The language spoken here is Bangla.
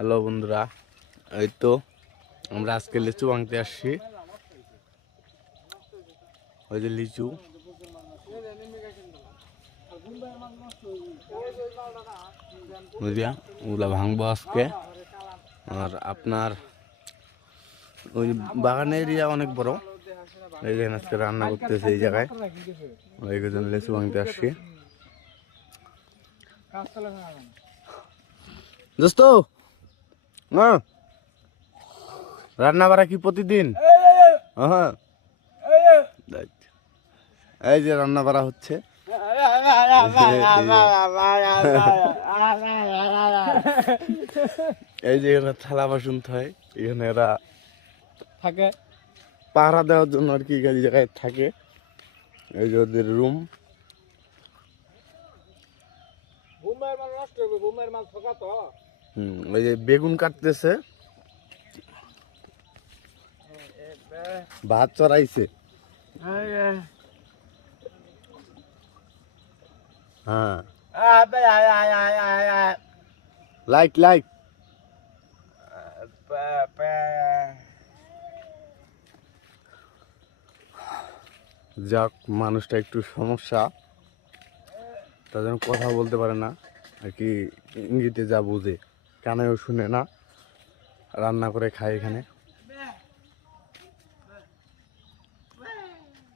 হ্যালো বন্ধুরা, এই তো আমরা আজকে লিচু ভাঙতে আসছি। ওই যে লিচু, বুঝিয়া ওগুলা ভাঙবো আজকে। আর আপনার ওই বাগান এরিয়া অনেক বড়। এই যে আজকে রান্না করতেছে এই জায়গায়, ওই জন্য লিচু ভাঙতে আসছি। দোস্ত না রান্না বাড়া কি প্রতিদিন? হ্যাঁ, এই যে রান্না বাড়া হচ্ছে। এই যে এখানে থালা বাসন হয়, এখানে এরা থাকে পাহারা দেওয়ার জন্য আর কি, এই জায়গায় থাকে। এই যে ওদের রুম। ওই যে বেগুন কাটতেছে, ভাত চড়াইছে। হ্যাঁ, লাইক লাইক যাক, মানুষটা একটু সমস্যা, তার জন্য কথা বলতে পারে না আর কি, ইঙ্গিতে যা বুঝে কানেও শুনে না। রান্না করে খায় এখানে।